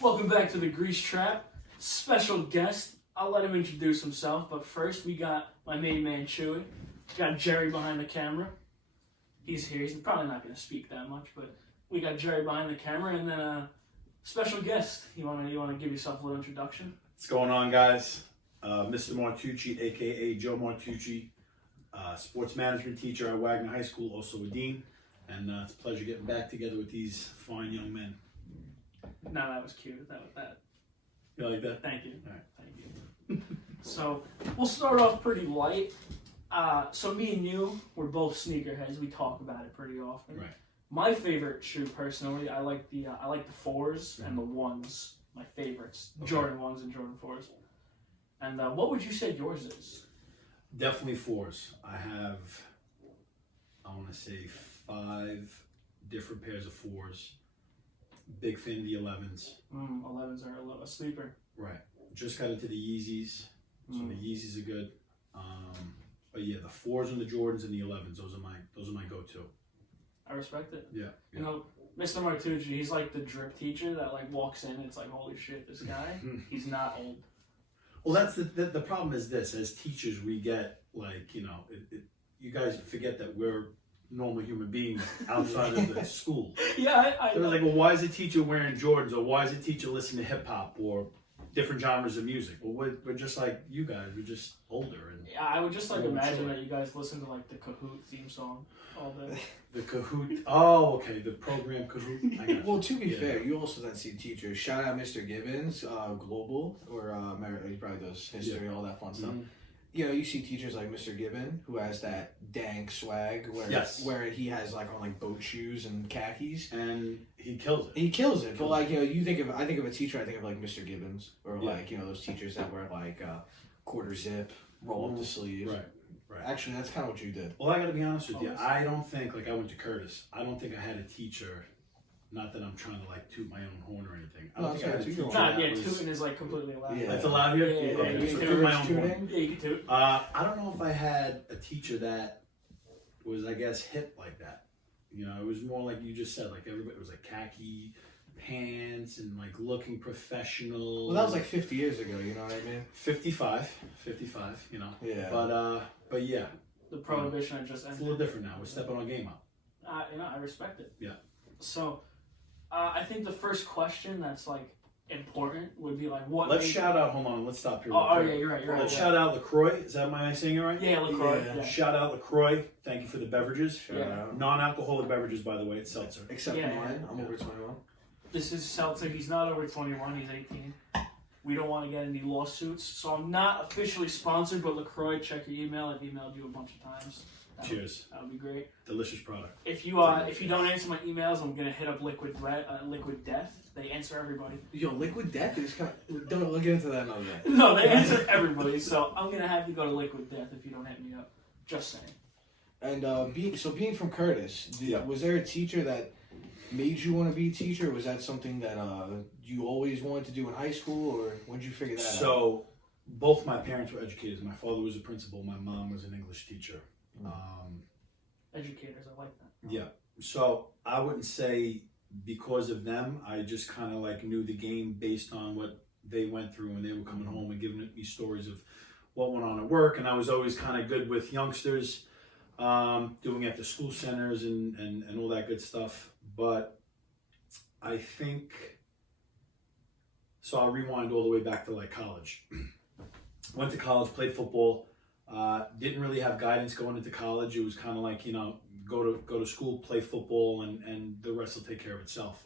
Welcome back to the Grease Trap. Special guest. I'll let him introduce himself, but first we got my main man Chewy. Got Jerry behind the camera. He's here. He's probably not going to speak that much, but we got Jerry behind the camera, and then a special guest. You want to give yourself a little introduction? What's going on, guys? Mr. Martucci, aka Joe Martucci, sports management teacher at Wagner High School, also a dean, and it's a pleasure getting back together with these fine young men. No, that was cute. That. You like that? Thank you. All right. Thank you. So we'll start off pretty light. So me and you, we're both sneakerheads. We talk about it pretty often. Right. My favorite shoe, personally, I like the fours and the ones. My favorites, Okay. Jordan 1s and Jordan 4s. And what would you say yours is? Definitely fours. I want to say 5 different pairs of fours. Big fan of the 11s. 11s are a sleeper. Right. Just got into the Yeezys, so the Yeezys are good. But yeah, the fours and the Jordans and the 11s. Those are my go-to. I respect it. Yeah. You know, Mr. Martucci, he's like the drip teacher that like walks in. It's like, holy shit, this guy, he's not old. Well, that's the problem is this. As teachers, we get like, you guys forget that we're normal human beings outside of the school. Yeah, I They're like, well, why is a teacher wearing Jordans, or why is a teacher listening to hip hop or different genres of music? Well, we're just like you guys. We're just older. And Yeah, I would just like imagine sure. that you guys listen to like the Kahoot theme song all day. the Kahoot. Oh, okay. The program Kahoot. I got you. Well, to be Yeah. fair, you also then see teachers. Shout out Mr. Gibbons, Global, or he probably does history, all that fun stuff. Mhm. You know, you see teachers like Mr. Gibbon, who has that dank swag, where he has like on like boat shoes and khakis. And he kills it. He kills it, but like I think of a teacher, I think of like Mr. Gibbons, or like those teachers that wear like quarter zip, roll up the sleeves. Right. Actually, that's kind of what you did. Well, I got to be honest with you. Always. I don't think, like I went to Curtis, I don't think I had a teacher, not that I'm trying to like toot my own horn or anything. I No, don't think I had a that's teacher right. Nah, that yeah, was... tooting is like completely allowed. Yeah. That's allowed here? Yeah, Okay, you so can toot my own tooting. horn. Yeah, you can toot. I don't know if I had a teacher that was, I guess, hip like that. It was more like you just said, like everybody was like khaki pants and like looking professional. Well, that was like 50 years ago. You know what I mean? 55, Yeah. But yeah, The prohibition had just it's a ended. little different now. We're stepping our game up. I respect it. Yeah. So, I think the first question that's like important would be like, what? Let's made- shout out. Hold on, let's stop here. Oh, real yeah, quick. you're right. Let's yeah. shout out LaCroix. Is that, am I saying it right? Yeah, LaCroix. Yeah. Yeah. Shout out LaCroix. Thank you for the beverages. Shout Yeah. out. Non-alcoholic beverages, by the way. It's seltzer. Except Yeah, mine, yeah. I'm over 21. This is Seltzer. He's not over 21. He's 18. We don't want to get any lawsuits, so I'm not officially sponsored. But LaCroix, check your email. I've emailed you a bunch of times. Cheers. That would be great. Delicious product. If you don't answer my emails, I'm gonna hit up Liquid Death. They answer everybody. Yo, Liquid Death is kind of. Don't look into that another day. No, they answer everybody. So I'm gonna have you go to Liquid Death if you don't hit me up. Just saying. And being from Curtis, Yeah. was there a teacher that made you want to be a teacher? Or was that something that you always wanted to do in high school, or when did you figure that out? So, both my parents were educators. My father was a principal. My mom was an English teacher. Educators, I like that. Yeah. So I wouldn't say because of them. I just kind of like knew the game based on what they went through when they were coming home and giving me stories of what went on at work. And I was always kind of good with youngsters, doing at the school centers and all that good stuff. But I think, so I'll rewind all the way back to like college. Went to college, played football. Didn't really have guidance going into college. It was kind of like, go to school, play football, and the rest will take care of itself.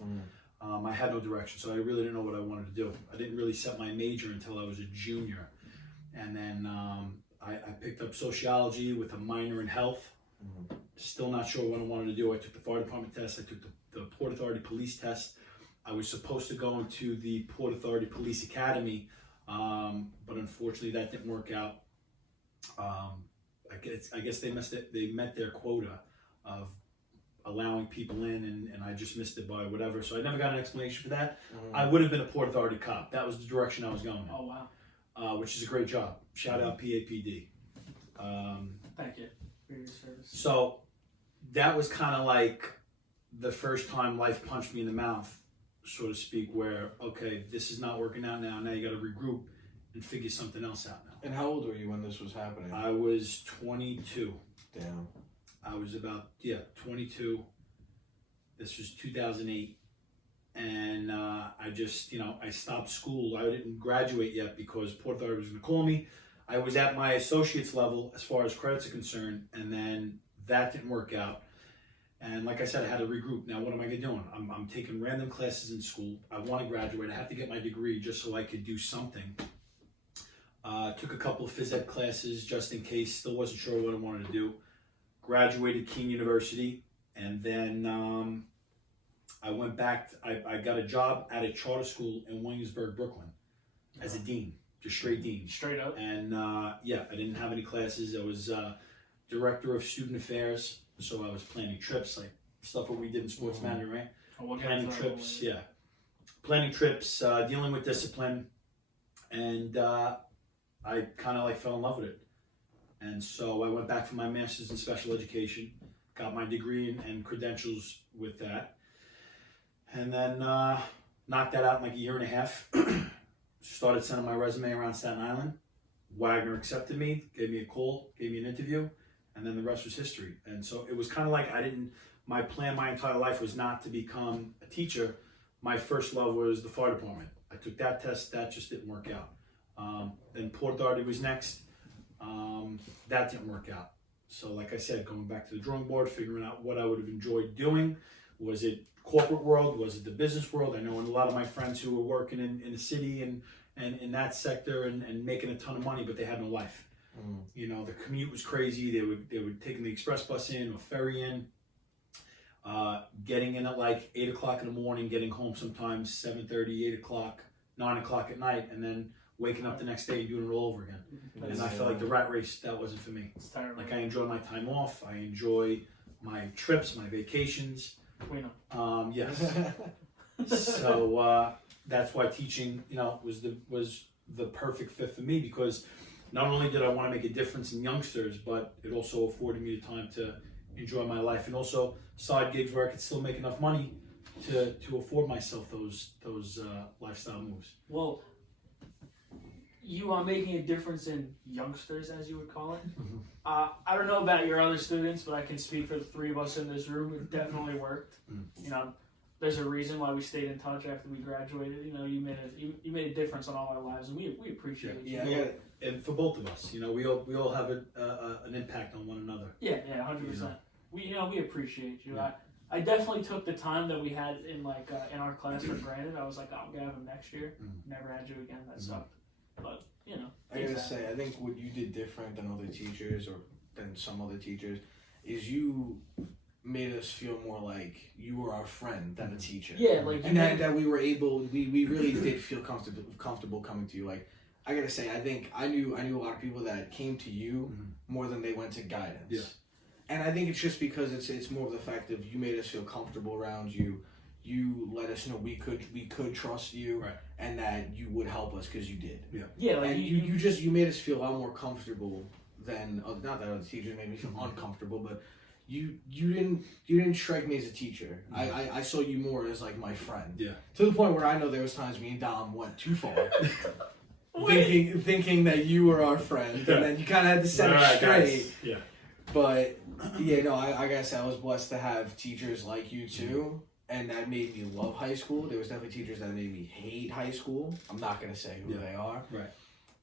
I had no direction, so I really didn't know what I wanted to do. I didn't really set my major until I was a junior. And then I picked up sociology with a minor in health. Still not sure what I wanted to do. I took the fire department test. I took the Port Authority police test. I was supposed to go into the Port Authority Police Academy, but unfortunately that didn't work out. I guess they met their quota of allowing people in, and I just missed it by whatever. So I never got an explanation for that. I would have been a Port Authority cop. That was the direction I was going in, Oh wow. which is a great job. Shout out PAPD. Thank you for your service. So that was kind of like the first time life punched me in the mouth. so to speak, where, okay, this is not working out now. Now you got to regroup and figure something else out now. And how old were you when this was happening? I was 22. Damn. I was about, 22. This was 2008. And I just, I stopped school. I didn't graduate yet because Port Authority was going to call me. I was at my associate's level as far as credits are concerned, and then that didn't work out. And like I said, I had to regroup. Now, what am I going to do? I'm taking random classes in school. I want to graduate. I have to get my degree just so I could do something. Took a couple of phys ed classes just in case. Still wasn't sure what I wanted to do. Graduated Keene University, and then I went back. I got a job at a charter school in Williamsburg, Brooklyn, as a dean, just straight dean. Straight up. And I didn't have any classes. I was director of student affairs, so I was planning trips, like stuff what we did in sports management, right? Oh, we'll get Planning into that trips, later. planning trips, dealing with discipline, and I kind of fell in love with it. And so I went back for my master's in special education, got my degree and credentials with that, and then knocked that out in a year and a half. Started sending my resume around Staten Island. Wagner accepted me, gave me a call, gave me an interview, and then the rest was history. And so it was kind of my plan my entire life was not to become a teacher. My first love was the fire department. I took that test, that just didn't work out. Then Port Authority was next. That didn't work out. So like I said, going back to the drawing board, figuring out what I would have enjoyed doing. Was it corporate world? Was it the business world? I know a lot of my friends who were working in the city and in that sector and making a ton of money, but they had no life. The commute was crazy. They would take the express bus in or ferry in, getting in at 8 o'clock in the morning, getting home sometimes 7:30, 8 o'clock, 9 o'clock at night, and then waking up the next day and doing it all over again. And I felt like the rat race, that wasn't for me. It's terrible. I enjoy my time off. I enjoy my trips, my vacations. We know. Yes. So that's why teaching, was the perfect fit for me, because not only did I want to make a difference in youngsters, but it also afforded me the time to enjoy my life, and also side gigs where I could still make enough money to afford myself those lifestyle moves. Well, you are making a difference in youngsters, as you would call it. I don't know about your other students, but I can speak for the three of us in this room. It definitely worked. There's a reason why we stayed in touch after we graduated. You made a difference on all our lives, and we appreciate it. Yeah. And for both of us, we all have an impact on one another. Yeah, 100%. We appreciate you. I definitely took the time that we had in in our class for granted. I was like, I'm gonna have him next year. Never had you again. That sucked. But I gotta say, I think what you did different than other teachers or than some other teachers is you made us feel more like you were our friend than a teacher. Yeah, and that we were able, we really did feel comfortable coming to you. I gotta say, I think I knew a lot of people that came to you more than they went to guidance. Yeah. And I think it's just because it's more of the fact of you made us feel comfortable around you. You let us know we could trust you, right, and that you would help us because you did. Yeah, and you made us feel a lot more comfortable than not that other teachers made me feel uncomfortable, but you didn't strike me as a teacher. I saw you more as my friend. Yeah. To the point where I know there was times me and Dom went too far, thinking that you were our friend, and then you kind of had to set it straight. Guys. Yeah. But I gotta say I was blessed to have teachers like you too. And that made me love high school. There was definitely teachers that made me hate high school. I'm not gonna say who they are. Right.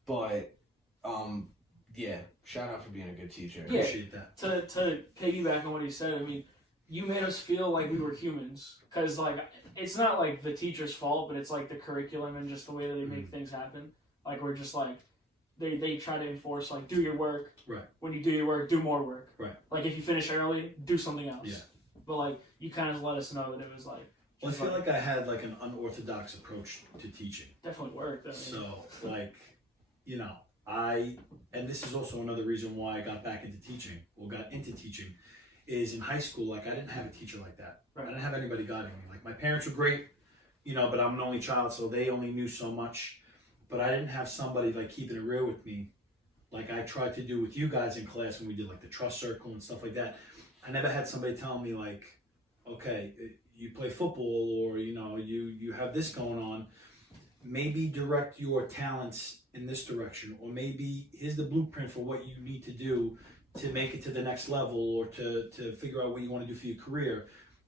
But shout out for being a good teacher. Yeah. Appreciate that. To piggyback on what he said, you made us feel like we were humans. Because it's not the teacher's fault, but it's the curriculum and just the way that they make things happen. We're just they try to enforce do your work. Right. When you do your work, do more work. Right. If you finish early, do something else. Yeah. But you kind of let us know that it was Well, I feel like I had an unorthodox approach to teaching. Definitely worked. So and this is also another reason why I got back into teaching, or got into teaching, is in high school, I didn't have a teacher like that. Right. I didn't have anybody guiding me. My parents were great, but I'm an only child, so they only knew so much. But I didn't have somebody keeping it real with me, like I tried to do with you guys in class when we did the trust circle and stuff like that. I never had somebody tell me okay, you play football, or you have this going on. Maybe direct your talents in this direction, or maybe here's the blueprint for what you need to do to make it to the next level, or to figure out what you want to do for your career.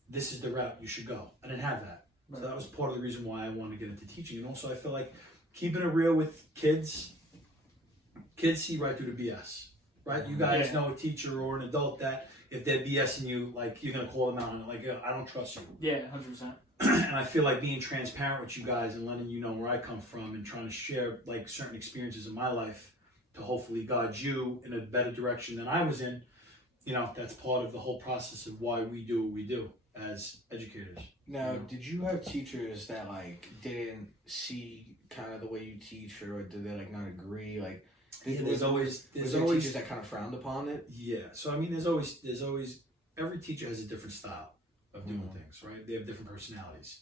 This is the route you should go. I didn't have that. So that was part of the reason why I wanted to get into teaching. And also I feel like keeping it real with kids see right through the BS, right? You guys know a teacher or an adult that if they're BSing you, like, you're going to call them out on it, like, I don't trust you. Yeah, 100%. And I feel like being transparent with you guys and letting you know where I come from and trying to share, like, certain experiences in my life to hopefully guide you in a better direction than I was in, that's part of the whole process of why we do what we do as educators. Now, did you have teachers that, like, didn't see kind of the way you teach, or did they, like, not agree? Like, There's always teachers that kind of frowned upon it? Yeah. So, I mean, there's always, every teacher has a different style of doing things, right? They have different personalities.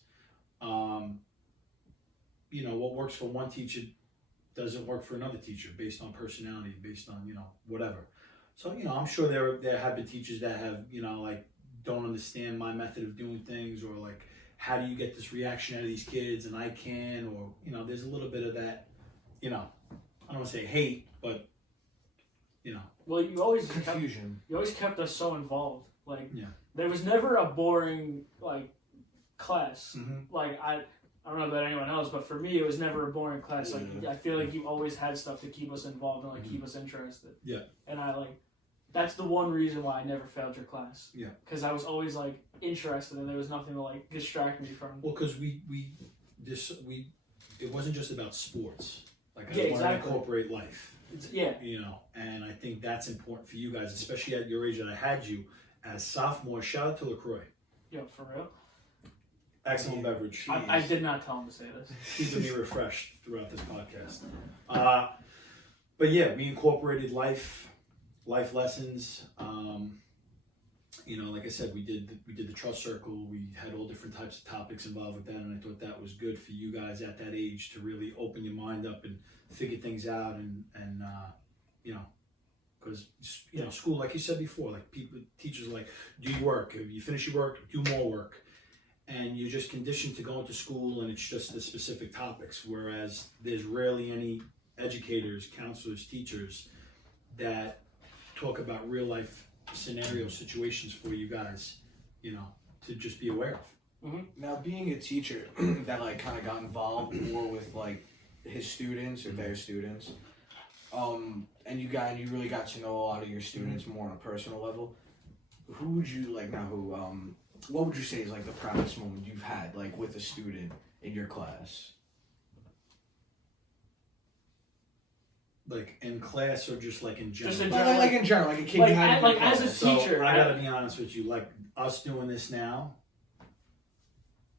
What works for one teacher doesn't work for another teacher based on personality, based on, whatever. So, I'm sure there have been teachers that have, like, don't understand my method of doing things, or like, how do you get this reaction out of these kids and I can, or, there's a little bit of that, I don't want to say hate, but, Well, you always Confusion. You always kept us so involved. Like, Yeah. there was never a boring, like, class. Mm-hmm. Like, I don't know about anyone else, but for me, it was never a boring class. Like, I feel like you always had stuff to keep us involved and, like, keep us interested. Yeah. And that's the one reason why I never failed your class. Yeah. Because I was always, like, interested, and there was nothing to, like, distract me from. Well, because it wasn't just about sports. Like, I Yeah, wanted exactly. to incorporate life. Yeah. And I think that's important for you guys, especially at your age that I had you as sophomore. Shout out to LaCroix. Yo, for real? Excellent beverage. I did not tell him to say this. Keeping me refreshed throughout this podcast. But yeah, we incorporated life lessons. Like I said, we did the trust circle. We had all different types of topics involved with that, and I thought that was good for you guys at that age to really open your mind up and figure things out, and because school, like you said before, like teachers are like, do your work. If you finish your work, do more work, and you're just conditioned to go into school, and it's just the specific topics. Whereas there's rarely any educators, counselors, teachers that talk about real life scenario situations for you guys, to just be aware of. Mm-hmm. Now, being a teacher that, like, kind of got involved more with, like, his students or their students, and you really got to know a lot of your students more on a personal level. Who would you what would you say is, like, the proudest moment you've had, like, with a student in your class? Like in class, or just like in general? Just in general. Like in general, like a kid Like, you had in your as a class. teacher. So I gotta be honest with you. Like us doing this now,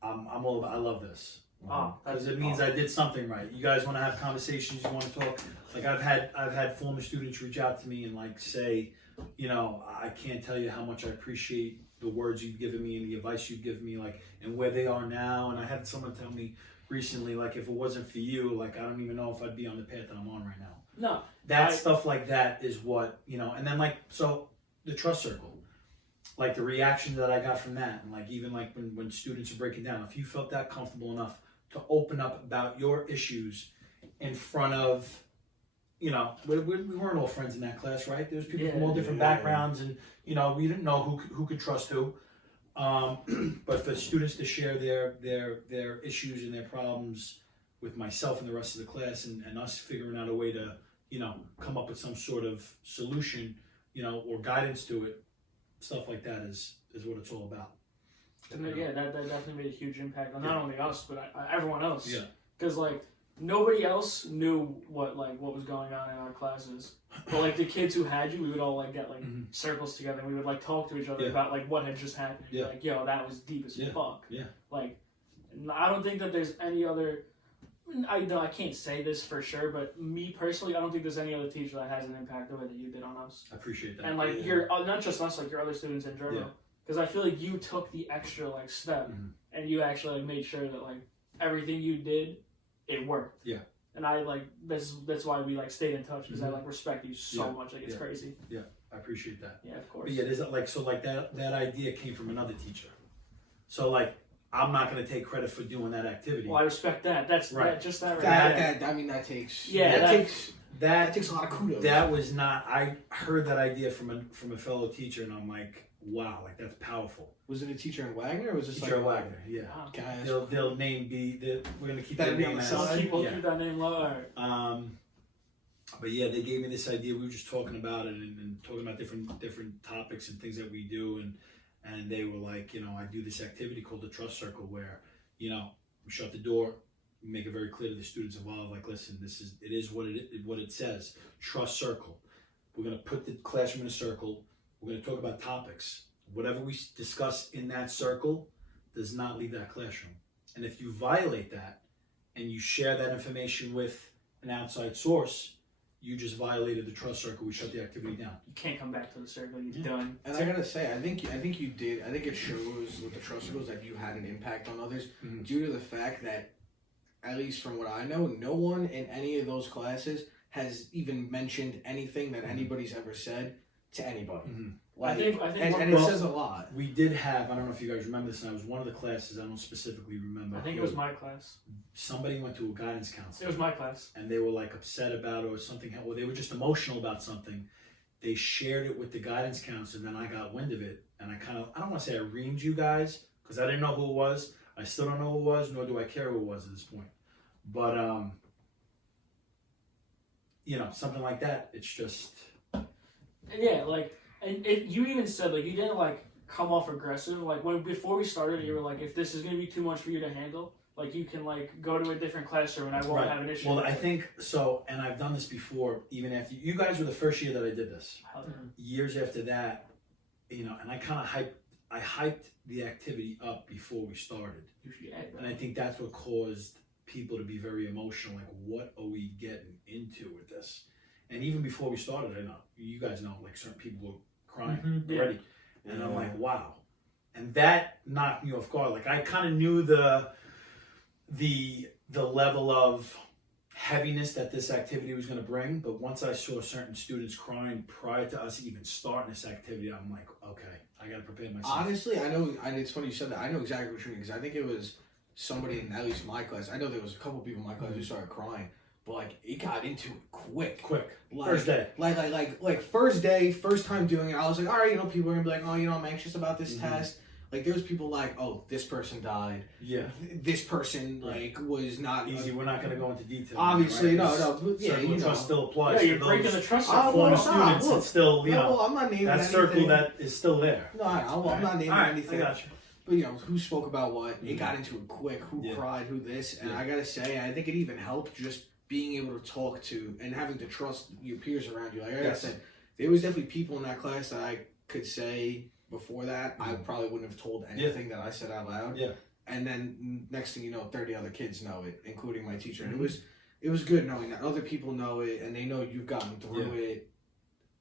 I'm all about. I love this because it means I did something right. You guys want to have conversations. You want to talk. Like I've had former students reach out to me and like say, I can't tell you how much I appreciate the words you've given me and the advice you've given me, like, and where they are now. And I had someone tell me recently, like, if it wasn't for you, like, I don't even know if I'd be on the path that I'm on right now. No. Stuff like that is what, and then like, so the trust circle, like the reaction that I got from that, and like, even like when students are breaking down, if you felt that comfortable enough to open up about your issues in front of, we weren't all friends in that class, right? There's people from all different backgrounds, and, we didn't know who could trust who. But for students to share their issues and their problems with myself and the rest of the class, and us figuring out a way to, come up with some sort of solution, or guidance to it, stuff like that is what it's all about. And that definitely made a huge impact on not only us, but everyone else. Yeah. Because, like, nobody else knew what was going on in our classes. But, like, the kids who had you, we would all, like, get, like, circles together, and we would, like, talk to each other about, like, what had just happened. Yeah. Like, yo, that was deep as fuck. Yeah. Like, I don't think that there's any other... I can't say this for sure, but me personally, I don't think there's any other teacher that has an impact the way that you did on us. I appreciate that. And, like, you're not just us, like, your other students in general. Because I feel like you took the extra, like, step, and you actually, like, made sure that, like, everything you did, it worked. Yeah. And I, like, that's why we, like, stayed in touch, because I, like, respect you so much. Like, it's crazy. Yeah, I appreciate that. Yeah, of course. But yeah, there's like, so like that idea came from another teacher. So like, I'm not going to take credit for doing that activity. Well, I respect that. That's Right. just that right That, there. I mean, that takes. Yeah, that takes. That That takes a lot of kudos. That was not. I heard that idea from a fellow teacher, and I'm like, wow, like that's powerful. Was it a teacher in Wagner, or was it Teacher like Wagner, yeah. Wow. Can I ask? They'll name be. We're gonna keep That'll their be on name the as. side. We'll Yeah. keep that name low. All right. But yeah, they gave me this idea. We were just talking about it and talking about different topics and things that we do, and they were like, I do this activity called the Trust Circle where, we shut the door, we make it very clear to the students involved, like, listen, it is what it says. Trust Circle. We're gonna put the classroom in a circle. We're gonna talk about topics. Whatever we discuss in that circle does not leave that classroom. And if you violate that and you share that information with an outside source, you just violated the Trust Circle. We shut the activity down. You can't come back to the circle. You're Yeah. done. And I gotta say, I think you did. I think it shows with the trust circles that you had an impact on others Mhm. due to the fact that, at least from what I know, no one in any of those classes has even mentioned anything that anybody's ever said to anybody. Mhm. I think and it Well, says a lot. We did have, I don't know if you guys remember this, and I was one of the classes, I don't specifically remember. I think it was my class. Somebody went to a guidance It counselor. was my class. And they were like upset about it or something, or they were just emotional about something. They shared it with the guidance counselor, and then I got wind of it. And I don't want to say I reamed you guys, because I didn't know who it was. I still don't know who it was, nor do I care who it was at this point. But, something like that, it's just... And yeah, you even said, you didn't, come off aggressive. Before we started, you were like, if this is going to be too much for you to handle, you can, go to a different classroom and I won't have an issue. Well, I think so, and I've done this before, even after... You guys were the first year that I did this. Years after that, and I kind of hyped the activity up before we started. And I think that's what caused people to be very emotional. Like, what are we getting into with this? And even before we started, I know, you guys know, certain people were crying already. And I'm like, wow. And that knocked me off guard. I kind of knew the level of heaviness that this activity was going to bring. But once I saw certain students crying prior to us even starting this activity, I'm like, okay, I got to prepare myself. Honestly, I know, and it's funny you said that. I know exactly what you mean, because I think it was somebody in at least my class. I know there was a couple people in my class who started crying, but it got into it quick. First day. Like first day, first time doing it, I was like, all right, people are gonna be like, oh, I'm anxious about this test. There was people like, oh, this person died. Yeah. This person was not Easy. We're not going to go into detail. Obviously, right? no. But, yeah, Circle of trust still applies. Yeah, you're to breaking those the trust former circle. students. It's still, No, I'm not naming that anything. circle that is still there. No, I'm not naming anything. I got you. But who spoke about what? It got into it quick. Who cried? Who this? And I gotta say, I think it even helped just being able to talk to and having to trust your peers around you. Like I said, there was definitely people in that class that I could say before that I probably wouldn't have told anything that I said out loud. Yeah. And then next thing you know, 30 other kids know it, including my teacher. And it was good knowing that other people know it and they know you've gotten through it.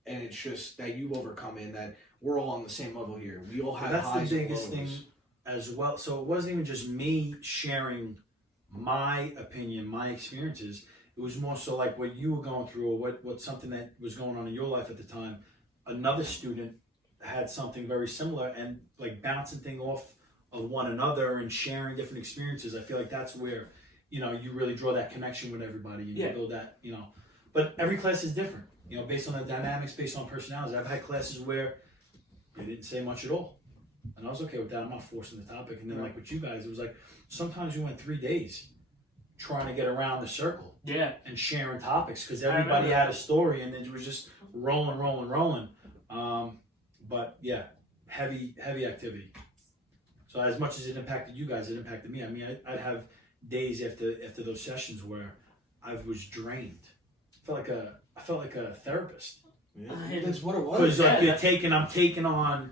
And it's just that you've overcome it and that we're all on the same level here. We all have highs the and biggest lows. thing as well. So it wasn't even just me sharing my opinion, my experiences. It was more so what you were going through or what something that was going on in your life at the time. Another student had something very similar and bouncing things off of one another and sharing different experiences. I feel like that's where, you really draw that connection with everybody and you build that, But every class is different, based on the dynamics, based on personalities. I've had classes where they didn't say much at all. And I was okay with that. I'm not forcing the topic. And then with you guys, it was sometimes we went 3 days trying to get around the circle. Yeah. And sharing topics because everybody had a story and it was just rolling. But yeah, heavy activity. So as much as it impacted you guys, it impacted me. I mean, I'd have days after those sessions where I was drained. I felt like a therapist. Yeah, that's what it was. Because I'm taking on.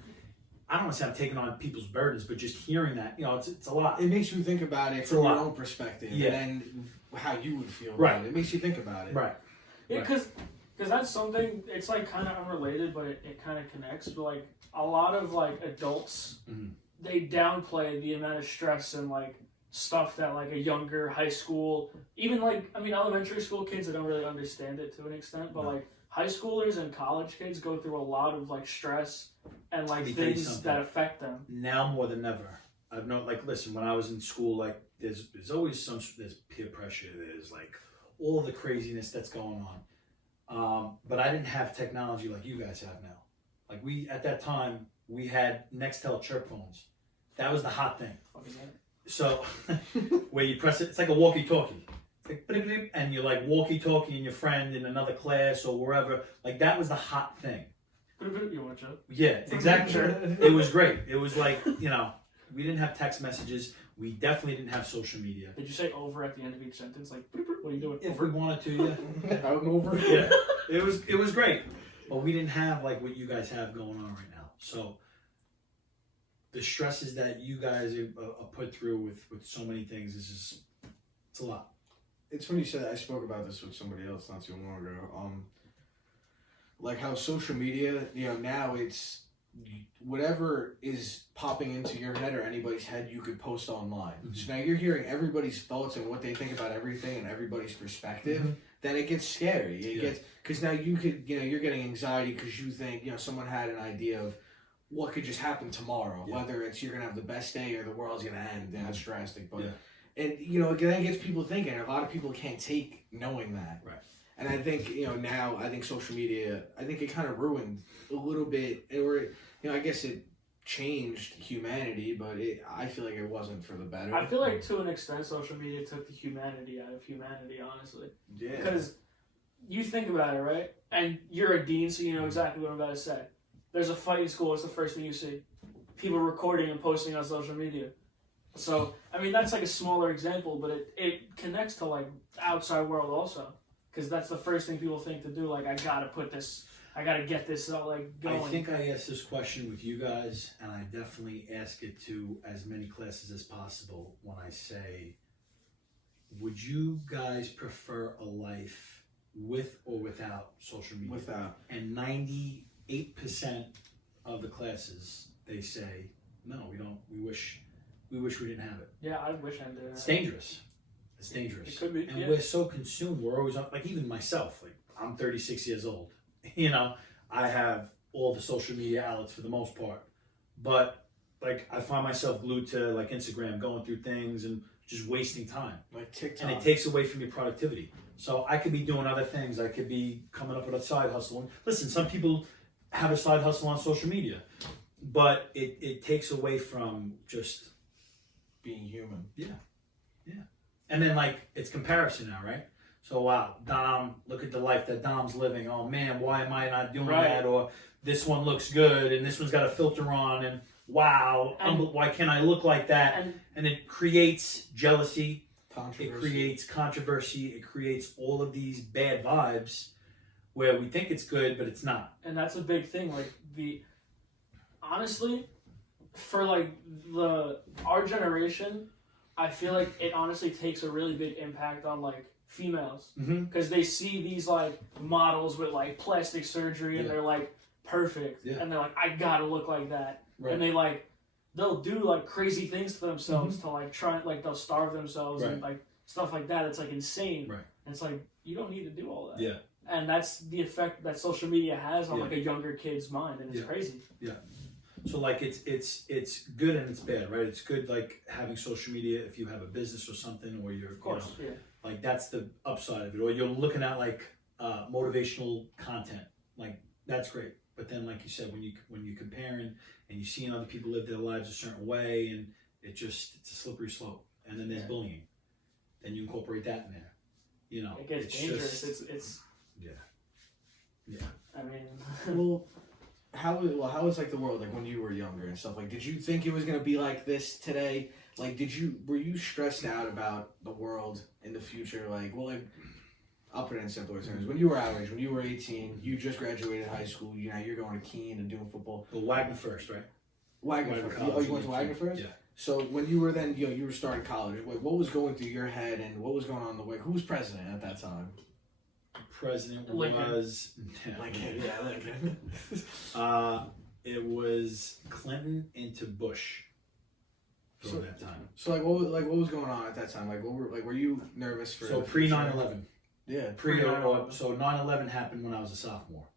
I don't want to say I'm taking on people's burdens, but just hearing that, it's a lot. It makes you think about it from your own perspective, and then how you would feel. Right. About it. It makes you think about it. Right. Yeah, because that's something. It's kind of unrelated, but it kind of connects. But a lot of adults, they downplay the amount of stress and stuff that a younger high school, even elementary school kids that don't really understand it to an extent, but high schoolers and college kids go through a lot of stress and things that affect them. Now more than ever, I've known, like, listen, when I was in school, like, there's always there's peer pressure, there's like all the craziness that's going on. But I didn't have technology like you guys have now. Like, at that time, we had Nextel chirp phones. That was the hot thing. Fuck is that? So, where you press it, it's like a walkie-talkie. It's like, bleep, bleep, and you're like walkie-talkie and your friend in another class or wherever. Like, that was the hot thing. You want to? Yeah, exactly. It was great. It was like, you know, we didn't have text messages. We definitely didn't have social media. Did you say over at the end of each sentence? Like, what are you doing? If we wanted to, yeah. Out and over. Yeah. It was great. But we didn't have like what you guys have going on right now. So the stresses that you guys are put through with so many things is just, it's a lot. It's funny you said that. I spoke about this with somebody else not too long ago. Like how social media, you know, now it's whatever is popping into your head or anybody's head, you could post online. Mm-hmm. So now you're hearing everybody's thoughts and what they think about everything and everybody's perspective. Mm-hmm. Then it gets scary. It gets, because now you could, you know, you're getting anxiety because you think, you know, someone had an idea of what could just happen tomorrow. Yeah. Whether it's you're gonna have the best day or the world's gonna end. That's drastic, but. Yeah. And, you know, again, it gets people thinking. A lot of people can't take knowing that. Right. And I think, you know, now, I think social media, I think it kind of ruined a little bit, or, you know, I guess it changed humanity, but I feel like it wasn't for the better. I feel like to an extent, social media took the humanity out of humanity, honestly. Yeah. Because you think about it, right? And you're a dean, so you know exactly what I'm about to say. There's a fight in school, it's the first thing you see. People recording and posting on social media. So, I mean, that's like a smaller example, but it connects to, like, the outside world also. Because that's the first thing people think to do. Like, I gotta get this, like, going. I think I asked this question with you guys, and I definitely ask it to as many classes as possible when I say, would you guys prefer a life with or without social media? Without. And 98% of the classes, they say, no, we don't. We wish we didn't have it. Yeah, I wish I did. It's dangerous. It's dangerous. It could be, and yeah. we're so consumed. We're always on, like, even myself, like, I'm 36 years old. You know, I have all the social media outlets for the most part. But, like, I find myself glued to, like, Instagram, going through things and just wasting time. Like TikTok. And it takes away from your productivity. So I could be doing other things. I could be coming up with a side hustle. And listen, some people have a side hustle on social media. But it takes away from just being human. Yeah. And then, like, it's comparison now, right? So, wow, Dom, look at the life that Dom's living. Oh, man, why am I not doing that? Or this one looks good, and this one's got a filter on, and wow, why can't I look like that? And it creates jealousy. It creates controversy. It creates all of these bad vibes where we think it's good, but it's not. And that's a big thing. Like, honestly, for, like, our generation, I feel like it honestly takes a really big impact on, like, females. Because they see these, like, models with, like, plastic surgery and they're, like, perfect. And they're like, I gotta look like that. Right. And they'll do, like, crazy things to themselves to, like, try, like, they'll starve themselves and, like, stuff like that. It's, like, insane. Right. And it's like, you don't need to do all that. Yeah. And that's the effect that social media has on, like, a younger kid's mind. And it's crazy. Yeah. So, like, it's good and it's bad, right? It's good, like, having social media if you have a business or something, or you're, like, that's the upside of it. Or you're looking at, like, motivational content, like, that's great. But then, like you said, when you're comparing and you're seeing other people live their lives a certain way, and it's a slippery slope. And then there's bullying. Then you incorporate that in there. You know, it gets dangerous. It's I mean, How was like the world like when you were younger and stuff? Like, did you think it was gonna be like this today? Like, were you stressed out about the world in the future? Like, I'll put it in simpler terms. When you were our age, when you were 18, you just graduated high school. You know, you're going to Keene and doing football. Well, Wagner first, right? Wagner first. Oh, you went to Wagner first? Yeah. So when you were then, you know, you were starting college. What was going through your head, and what was going on in the way? Who was president at that time? President Lincoln. Was Lincoln. Yeah, Lincoln. It was Clinton into Bush during that time. So what was going on at that time? Like were you nervous for? So pre 9/11. Yeah. So 9/11 happened when I was a sophomore.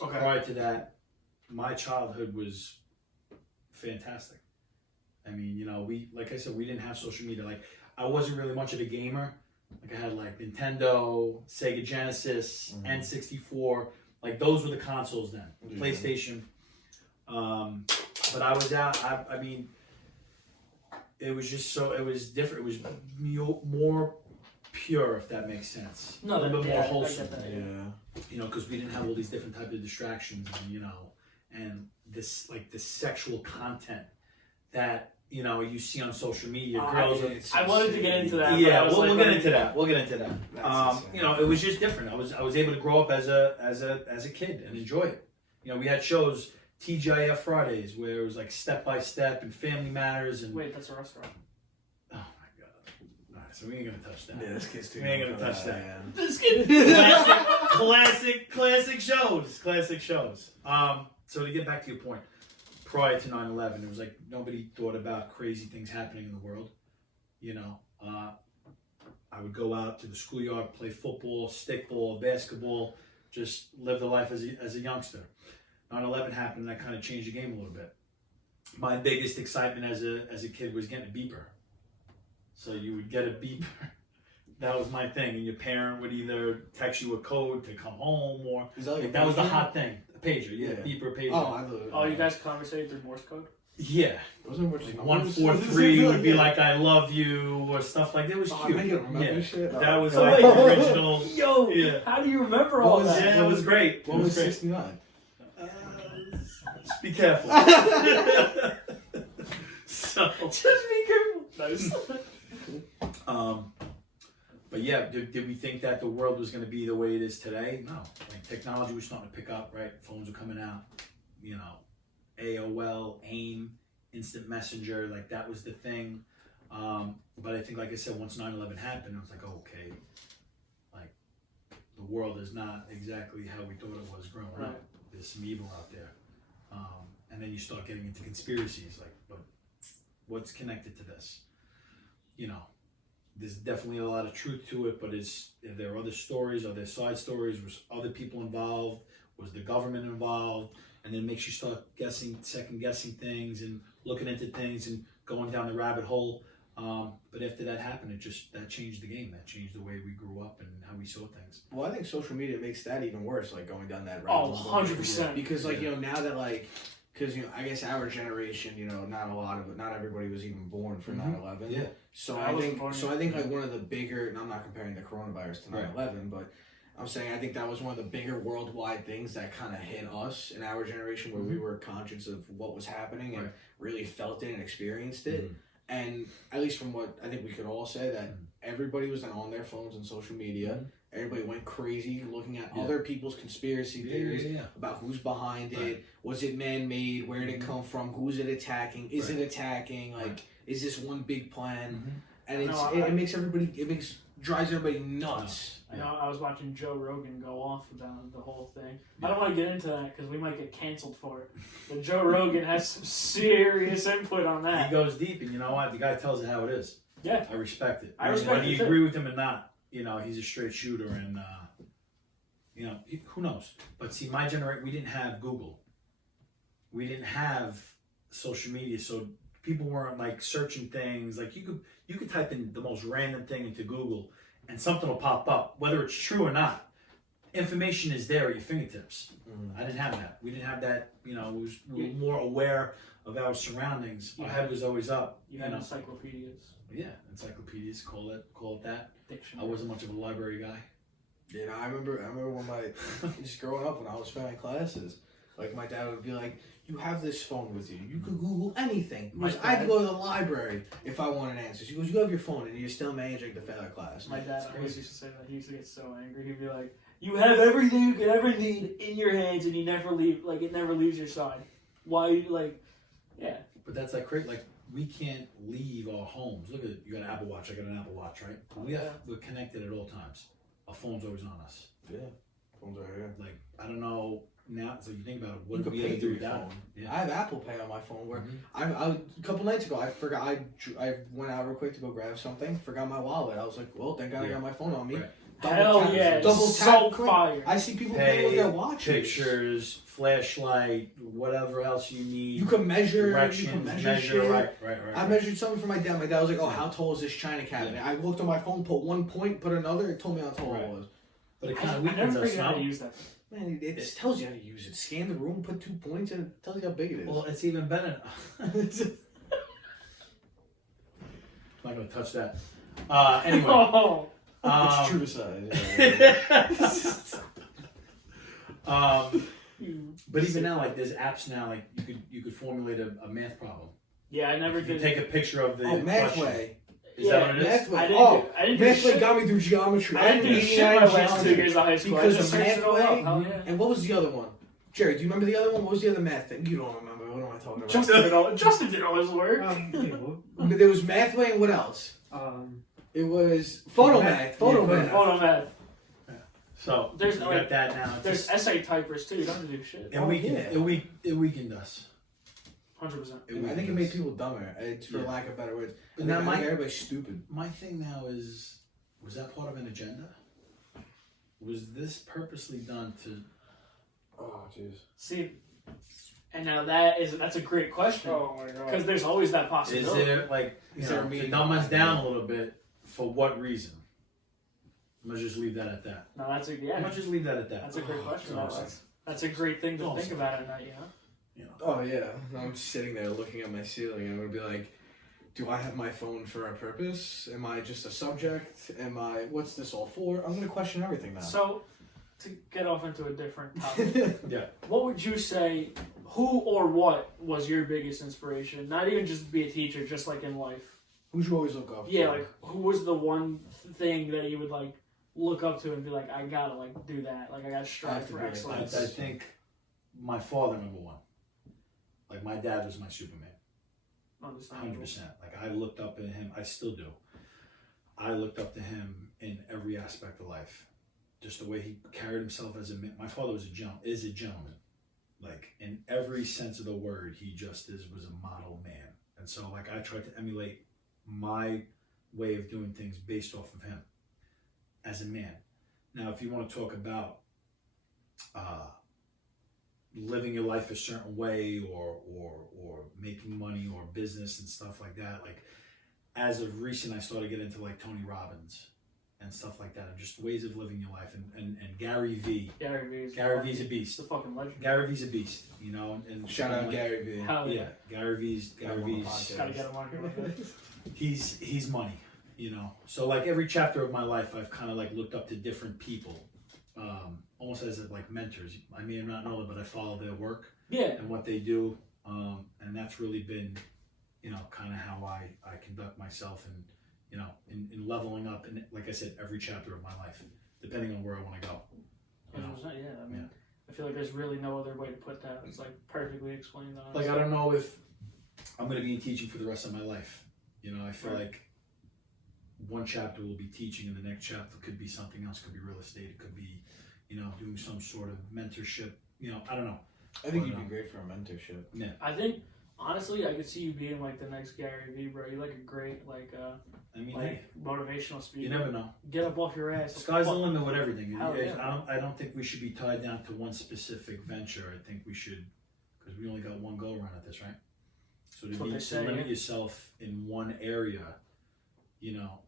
Okay. Prior to that, my childhood was fantastic. I mean, you know, like I said, we didn't have social media. Like, I wasn't really much of a gamer. Like, I had like Nintendo, Sega Genesis, N64. Like, those were the consoles then. PlayStation. But I was out. I mean, it was just it was different. It was more pure, if that makes sense. No, a little bit more I wholesome. get that. Yeah. You know, because we didn't have all these different types of distractions, and you know, and this sexual content that you know you see on social media. Girls, I wanted to get into that. yeah, but we'll get into that. We'll get into that. That's You know, it was just different. I was able to grow up as a kid and enjoy it. You know, we had shows TGIF Fridays where it was like Step by Step and Family Matters and. Wait, that's a restaurant. Oh my god! All right, so we ain't gonna touch that. Yeah, this kid's too We ain't young gonna for touch that. Yeah. This kid. Classic shows. So to get back to your point, prior to 9/11, it was like nobody thought about crazy things happening in the world. You know, I would go out to the schoolyard, play football, stickball, basketball, just live the life as a youngster. 9/11 happened, and that kind of changed the game a little bit. My biggest excitement as a kid was getting a beeper. So you would get a beeper. That was my thing, and your parent would either text you a code to come home, or that was the hot thing. A pager, yeah. Beeper, pager. Oh, You guys conversated through Morse code? Yeah. Wasn't Like 143 would be like "I love you" or stuff like that. It was cute. I can remember shit. That was like the original. Yo, Yeah. how do you remember all that? Yeah, it was great. What was 69? Just be careful. So. Just be careful. Nice. But yeah, did we think that the world was going to be the way it is today? No. Like, technology was starting to pick up, right? Phones were coming out, you know, AOL, AIM, Instant Messenger, like that was the thing. But I think, like I said, once 9/11 happened, I was like, oh, okay, like the world is not exactly how we thought it was growing up. There's some evil out there. And then you start getting into conspiracies, like, but what's connected to this? You know, there's definitely a lot of truth to it, but are there other stories? Are there side stories? Was other people involved? Was the government involved? And then it makes you start second guessing things and looking into things and going down the rabbit hole. But after that happened, that changed the game. That changed the way we grew up and how we saw things. Well, I think social media makes that even worse, like going down that rabbit Oh, hole. 100%. Because, like, you know, now that, like, because, you know, I guess our generation, you know, not everybody was even born for 9/11. Yeah. So I I wasn't think, born like one of the bigger, and I'm not comparing the coronavirus to 9/11, but I'm saying I think that was one of the bigger worldwide things that kind of hit us in our generation, where we were conscious of what was happening and really felt it and experienced it. And at least from what I think we could all say, that everybody was on their phones and social media. Everybody went crazy looking at other people's conspiracy theories about who's behind it. Was it man-made? Where did it come from? Who's it attacking? Is it attacking? Like, is this one big plan? And it drives everybody nuts. I know. I was watching Joe Rogan go off about the whole thing. I don't want to get into that because we might get canceled for it. But Joe Rogan has some serious input on that. He goes deep, and you know what? The guy tells it how it is. Yeah. I respect it. I respect whether it you too. agree with him or not. You know, he's a straight shooter, and you know, who knows? But see, my generation, we didn't have Google. We didn't have social media, so people weren't like searching things. Like you could type in the most random thing into Google, and something will pop up, whether it's true or not. Information is there at your fingertips. I didn't have that. We didn't have that. You know, we were more aware of our surroundings. Our head was always up. You had encyclopedias. Yeah, encyclopedias. Call it that. Dictionary. I wasn't much of a library guy. Yeah, I remember when just growing up when I was failing classes, like my dad would be like, "You have this phone with you. You could Google anything." Because I had to go to the library if I wanted answers. He goes, "You have your phone and you're still managing to fail a class." My dad always used to say that. He used to get so angry. He'd be like, "You have everything you could ever need in your hands, and you never leave. Like, it never leaves your side. Why? Yeah." But that's like great. Like, we can't leave our homes. Look at it. You got an Apple Watch. I got an Apple Watch, right? We're connected at all times. Our phone's always on us. Yeah, phones are here. Like, I don't know now. So you think about it. What You do could we pay do through with your that? phone. Yeah. I have Apple Pay on my phone. Where I a couple nights ago, I forgot. I went out real quick to go grab something. Forgot my wallet. I was like, "Well, thank God I got my phone on me." Right. Hell tap, yeah, double so tap. Quick. fire. I see people playing with their watches. Pictures, flashlight, whatever else you need. You can measure. Directions, You can measure shit. right. I measured something for my dad. My dad was like, "Oh, how tall is this china cabinet?" Yeah. I looked on my phone, put one point, put another. It told me how tall Right. it was. But it I kind of never weakens us, figured out how no? to use that. Man, it just tells you how to use it. Scan the room, put 2 points, and it tells you how big it is. Well, it's even better. I'm not going to touch that. Anyway. Oh, it's true to size. But even now, like there's apps now, like you could formulate a math problem. yeah, I never You did. take a picture of the Oh, question. Mathway. Is that what it is? Mathway. I didn't Oh, do- I didn't do Mathway shit. got me through geometry. I didn't do shit my 89 last 2 years of high school. because I just of searched it all Mathway. up. Hell yeah. And what was the other one? Jerry, do you remember the other one? What was the other math thing? You don't remember. What am I talking about? Justin did all his work. But there was Mathway and what else? It was Photomath. Photomath. Hold on, man. So There's you no- got that now. It's There's just- essay typers too. You don't have to do shit. it weakened us. 100%. I think it made people dumber. It's for Yeah. lack of better words. But now I think my everybody's stupid. my thing now is, was that part of an agenda? Was this purposely done to? Oh, jeez. See, and now that's a great question. Oh my god. Because there's always that Is possibility. there like Is you there know, a meaning to dumb us behind down it? a little bit? For what reason? Let's just leave that at that. No, that's a yeah. Let's just leave that at that. That's a great question. Awesome. That's a great thing to Awesome. think about at night. You know. You know. Oh yeah. I'm sitting there looking at my ceiling and I'm gonna be like, do I have my phone for a purpose? Am I just a subject? What's this all for? I'm gonna question everything now. So, to get off into a different topic, Yeah. what would you say? Who or what was your biggest inspiration? Not even just to be a teacher, just like in life. Who'd you always look up Yeah, to? like who was the one thing that you would like look up to and be like, I gotta like do that. Like I gotta I strive have to for be like excellence. I think my father, number one. Like my dad was my Superman. Understandable. 100%. Like I looked up at him. I still do. I looked up to him in every aspect of life. Just the way he carried himself as a man. My father was is a gentleman. Like in every sense of the word, he just was a model man. And so like I tried to emulate my way of doing things based off of him as a man. Now, if you want to talk about living your life a certain way or making money or business and stuff like that, like as of recent I started getting into like Tony Robbins and stuff like that and just ways of living your life and Gary Vee. Gary Vee's Gary's a He's beast. a fucking legend. Gary Vee's a beast, you know, and Shout out like, Gary Vee. Hell Yeah, Gary Vee's Gotta Gotta get him on here. he's money, you know. So like every chapter of my life I've kind of like looked up to different people. Almost as like mentors. I may not know them, but I follow their work Yeah. and what they do, and that's really been, you know, kind of how I conduct myself, and you know, in leveling up, and like I said, every chapter of my life, depending on where I want to go. You know? 100%, yeah. I mean, I feel like there's really no other way to put that. It's like perfectly explained. Like I don't know if I'm going to be in teaching for the rest of my life. You know, I feel Right. like one chapter will be teaching, and the next chapter could be something else. Could be real estate. It could be, you know, doing some sort of mentorship. You know, I don't know. I think you'd be great for a mentorship. Yeah. I think honestly, I could see you being like the next Gary Vee, bro. You're like a great like I mean, like motivational speaker. you never know. Get up off your ass. Sky's the Fuck. limit with everything. Hell yeah. I don't think we should be tied down to one specific venture. I think we should, because we only got one go around at this, right? So That's what they to say, limit yeah. yourself in one area, you know,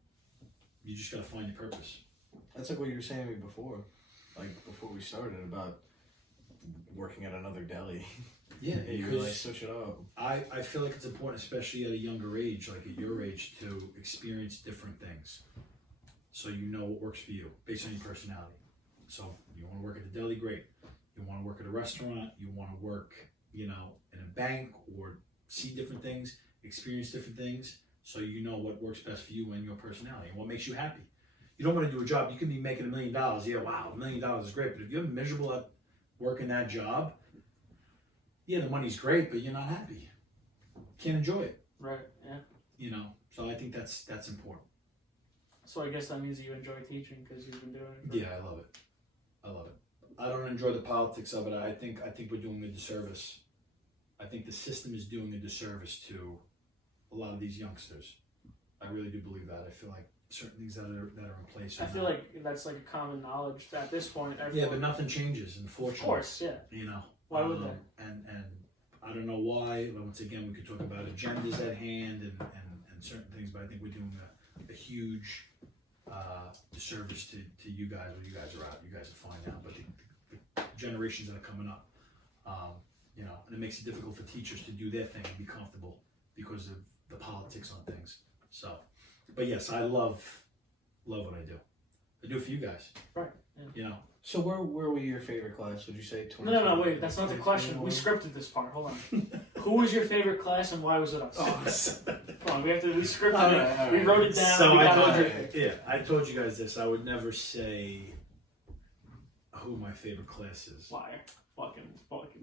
you just got to find your purpose. That's like what you were saying to me before. Like before we started about working at another deli. Yeah, And you were like, switch it up. I feel like it's important, especially at a younger age, like at your age, to experience different things, so you know what works for you based on your personality. So you want to work at the deli, great. You want to work at a restaurant, you want to work, you know, in a bank or see different things, experience different things, so you know what works best for you and your personality and what makes you happy. You don't want to do a job. You can be making $1 million. Yeah, wow, $1 million is great, but if you're miserable at working that job, yeah, the money's great, but you're not happy. Can't enjoy it. Right. Yeah. You know, so I think that's important. So I guess that means that you enjoy teaching because you've been doing it. Yeah, I love it. I love it. I don't enjoy the politics of it. I think we're doing a disservice. I think the system is doing a disservice to a lot of these youngsters. I really do believe that. I feel like certain things that are in place. I are feel not- like that's like a common knowledge at this point. yeah, Everyone, but nothing changes, unfortunately. of course, yeah. You know. Why would they? And I don't know why. Once again, we could talk about agendas at hand and certain things, but I think we're doing a huge disservice to you guys. When you guys are out, you guys are fine now, but the generations that are coming up, you know, and it makes it difficult for teachers to do their thing and be comfortable because of the politics on things. So, but yes, I love what I do. I do it for you guys. Right. You know. So where were your favorite class? Would you say 20? No, wait, that's not the question. We scripted this part. Hold on. Who was your favorite class and why was it us? Come on, we scripted All it. right, all We right. wrote it down. So we I got told it. you, I told you guys this. I would never say who my favorite class is. Liar. Fucking.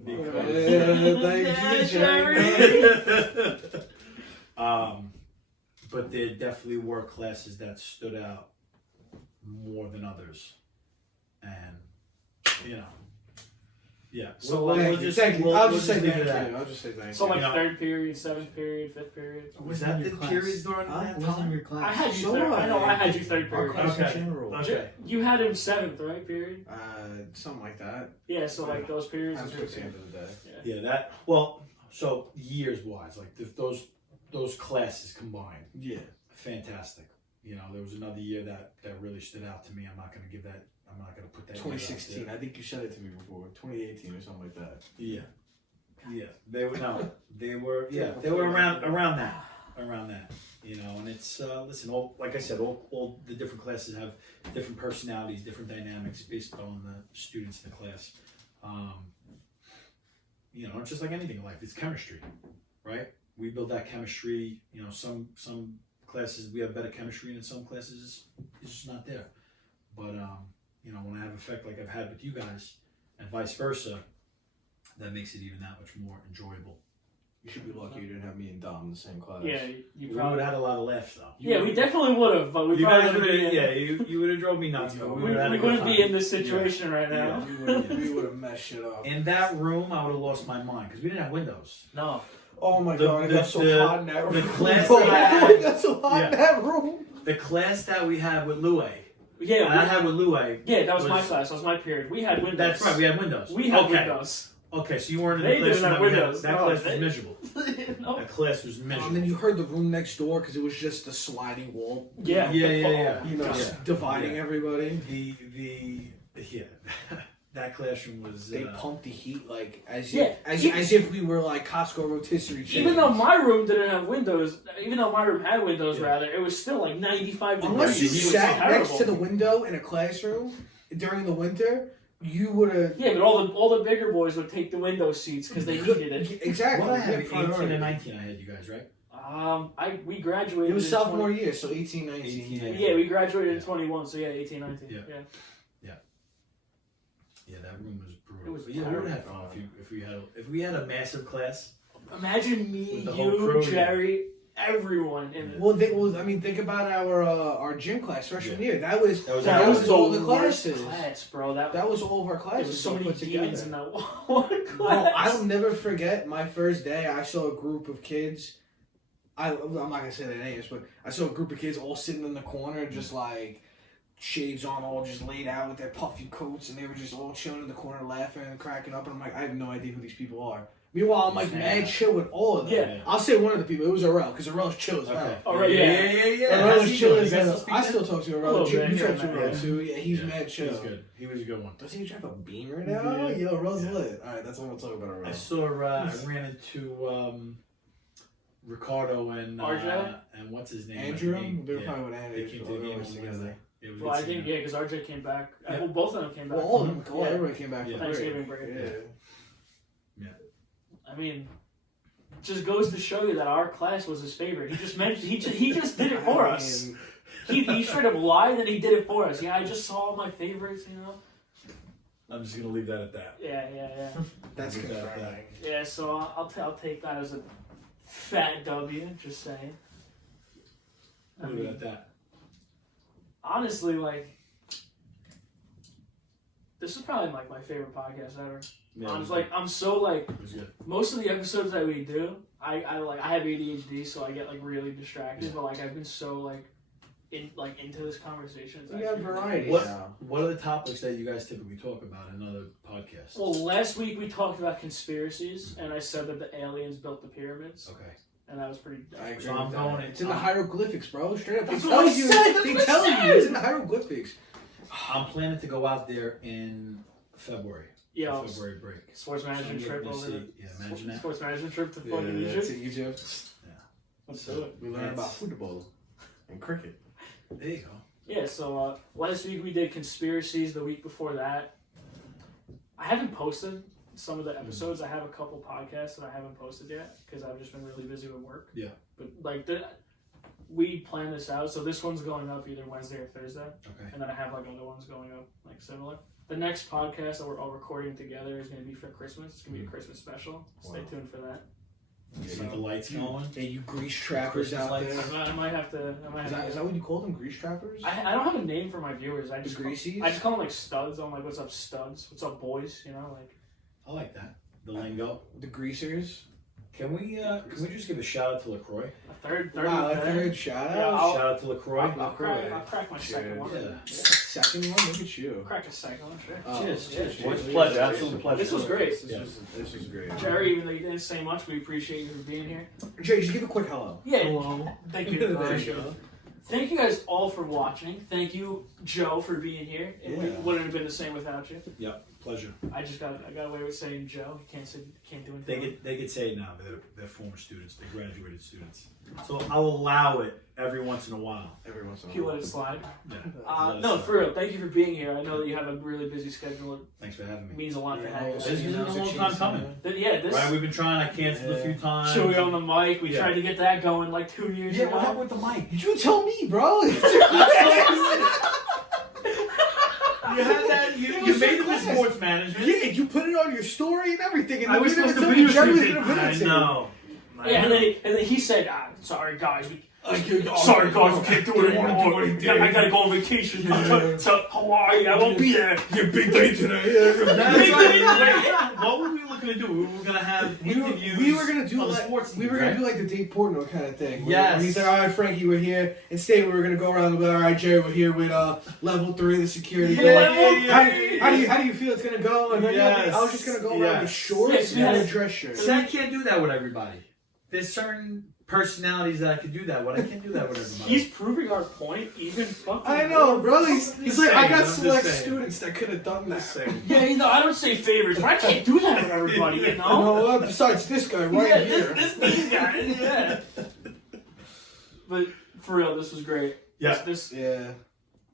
Thank you, Jerry. But there definitely were classes that stood out more than others, and you know, yeah. So, we'll, like, we'll just, Thank you. we'll- I'll we'll just say leave thank it at you. that. I'll just say thank So you. like Yeah. 3rd period, 7th period, 5th period. Was that the periods during I that wasn't time? your class. I had you So third. I know what? I had you 3rd Our period. class Okay. in general. Okay. You had him 7th, right? Period. Something like that. Yeah. So like those periods. That's is towards the your end of the day. Yeah, that. Well, so years wise, like those classes combined, Yeah. fantastic. You know, there was another year that really stood out to me. I'm not going to give that. I'm not going to put that. year out 2016. there. I think you said it to me before. 2018 or something like that. Yeah, yeah. They were no. They were They were around that. You know, and it's listen. All like I said, all the different classes have different personalities, different dynamics based on the students in the class. You know, it's just like anything in life. It's chemistry, right? We build that chemistry. You know, some classes we have better chemistry, and in some classes it's just not there. But you know, when I have an effect like I've had with you guys, and vice versa, that makes it even that much more enjoyable. You should be lucky you didn't have me and Dom in the same class. Yeah. We You would probably. have had a lot of laughs though. Yeah, we definitely would have, but we You probably guys would wouldn't have, be in- yeah, you would have drove me nuts. But We, would've had a we good wouldn't be time. in this situation right now. Yeah. We would have messed shit up. In that room, I would have lost my mind because we didn't have windows. No. Oh my The- god, I the- got so the- hot in that the room. class Bro, that I had- I got so hot in Yeah. that room. The class that we had with Lue, Yeah. and I had with Lue. Yeah, that was my was- class. That was my period. We had windows. That's right, we had windows. We had okay. windows. Okay, so you weren't in They the class didn't have that we had. windows. That No, class they- was miserable. No. That class was miserable. And then you heard the room next door because it was just a sliding wall. Yeah. Yeah. You know, Yeah. dividing Yeah. everybody. Yeah, that classroom was. They pumped the heat like as if Yeah, as if we were like Costco rotisserie chickens. Even though my room didn't have windows, even though my room had windows, Yeah. rather, it was still like 95 degrees. unless you It was sat next terrible. to the window in a classroom during the winter, you would have. Yeah, but all the bigger boys would take the window seats because they needed it. Exactly. What I had, Yeah, 18 priority. and 19, I had you guys, right? We graduated. It was in sophomore 20 year, so 18, 19. 18, Yeah, we graduated in Yeah. 21, so yeah, 18, 19. Yeah. Yeah. Yeah, that room was brutal. It was But yeah, we would have had terrible. fun if we had a massive class. Imagine me, With the whole you, crew, yeah. Jerry, everyone in it. Well, I mean, think about our gym class freshman Yeah. year. That was That was all the worst classes. class, bro. That was all of our there classes. was so many put demons together. in that one Bro, class. I'll never forget my first day. I saw a group of kids. I'm not gonna say their names, but I saw a group of kids all sitting in the corner, just like shades on, all just laid out with their puffy coats, and they were just all chilling in the corner, laughing and cracking up. And I'm like, I have no idea who these people are. Meanwhile, I'm like Yeah. mad chill with all of them. Yeah. I'll say one of the people. It was Arel, because Arel's chill as hell. Okay. Oh, right, yeah. yeah. Arel How's was he chill doing? as You guys hell. speak I to still him? talk to A Arel. little You bit, talk yeah, to yeah. Arel too. Yeah, he's Yeah. mad chill. He was good. He was a good one. Doesn't he drive a Beamer now? Yeah. Yo, Arel's Yeah. lit. All right, that's what I'm gonna talk about Arel. I saw. I ran into Ricardo and RJ? and what's his name? Andrew? They were Yeah. probably with They Andrew. came to so the they game were on together. Wednesday. It was Well, I good think, seeing yeah, because RJ came back. Yeah. Well, both of them came back. Well, all of them, Yeah. everybody came back Yeah. from Thanksgiving break. break. Yeah. I mean, just goes to show you that our class was his favorite. He just mentioned he just did it for I us. mean, He straight up lied and he did it for us. Yeah, I just saw all my favorites, you know. I'm just gonna leave that at that. Yeah. That's Leave that at confirming. Yeah, so I'll take that as a fat W. Just saying. I Leave it mean, at that. honestly, like This is probably like my favorite podcast ever. Yeah, I'm so like it was good. most of the episodes that we do, I have ADHD, so I get like really distracted. Yeah. But like I've been so like into this conversation. It's We got actually- variety What- now. What are the topics that you guys typically talk about in other podcasts? Well, last week we talked about conspiracies, and I said that the aliens built the pyramids, Okay. and that was pretty. I agree So I'm with going that. in- It's in the hieroglyphics, bro. Straight up. They That's tell what I you. said, that's They what I tell said. you. It's in the hieroglyphics. I'm planning to go out there in February. Yeah, February break. sports So I'm management getting trip to over see- the yeah, imagine that. sports management trip to fucking Yeah, Egypt. to Egypt. Let's do it. We learned about football and cricket. There you go. Yeah, so last week we did conspiracies. The week before that, I haven't posted some of the episodes. I have a couple podcasts that I haven't posted yet because I've just been really busy with work. Yeah. But like we planned this out, so this one's going up either Wednesday or Thursday, Okay. and then I have like other ones going up like similar. The next podcast that we're all recording together is going to be for Christmas. It's going to be a Christmas special. Stay Wow. tuned for that. Get the lights going. Hey, you grease trappers Christmas out lights. there. I might have to. Is that what you call them? Grease trappers? I don't have a name for my viewers. I The just greasies? I just call them like studs. I'm like, what's up, studs? What's up, boys? You know, like I like that. The lingo. The greasers? Can we just give a shout out to LaCroix? a third. Wow, would a be better. third shout Yeah, out? I'll- Shout out to LaCroix. I'll crack my second one. Yeah. Second one? Look at you. Crack a second one, sure. Oh, Cheers, yeah, cheers, boys. cheers. Pleasure, absolute pleasure. This was great. This was great. Jerry, even though you didn't say much, we appreciate you for being here. Jay, just give a quick hello. Yeah. Hello. Thank you. There you go. Thank you guys all for watching. Thank you, Joe, for being here. It Yeah. wouldn't have been the same without you. Yep, pleasure. I got away with saying Joe. You can't do anything. They get say it now, but they're former students, they're graduated students. So I'll allow it every once in a while. Every once in a You while. let it slide. Yeah. No, for real. Thank you for being here. I know that you have a really busy schedule. Thanks for having It me. means a lot to have you. This has been a long time coming. Yeah, this. Right, we've been trying. I canceled a few times. Chewy on the mic. We Yeah. tried to get that going like 2 years Yeah, ago. what happened with the mic? You tell me, bro. You had that. You was made it so with class. sports management. Yeah, you put it on your story and everything. And I then was you never supposed to told me videotape Jerry was it. gonna I videotape. know. Yeah, and then he said, "Sorry guys, Oh, sorry guys, we can't do it anymore. I gotta go on vacation to Hawaii. I won't be there." Your big day today. That's Big right. day. Wait, what were we looking to do? We were gonna have interviews. We were gonna do on the like sports we were teams, gonna right? do like the Dave Portnoy kind of thing. Yes. Where he's like, all right, Frankie, we're here. Instead, we were gonna go around and be like, all right, Jerry, we're here with level 3 of the security. Yeah, Like, yeah. how do you feel it's gonna go? And then Yes. I was just gonna go around with Yes. shorts Yes, and yes. a dress shirt. See, I can't do that with everybody. There's certain personalities that I could do that with. I can't do that with everybody. He's proving our point. Even fucking. I know, bro. He's just like, I saying, got I'm just select saying. students that could have done that. Yeah, you know, I don't say favorites, but I can't do that with everybody. You You know. know what? Besides this guy right Yeah, here. these guys. Yeah. But for real, this was great. Yeah. This Yeah.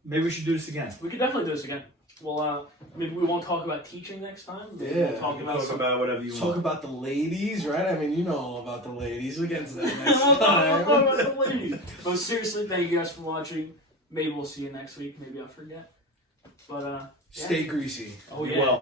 Maybe we should do this again. we could definitely do this again. Well, maybe we won't talk about teaching next time. Maybe Yeah. we'll talk We can about talk some. about whatever you Talk want. about the ladies, right? I mean, you know all about the ladies. We'll get into that We'll next talk time. about the ladies. But seriously, thank you guys for watching. Maybe we'll see you next week. Maybe I'll forget. But Stay greasy. oh You yeah. will.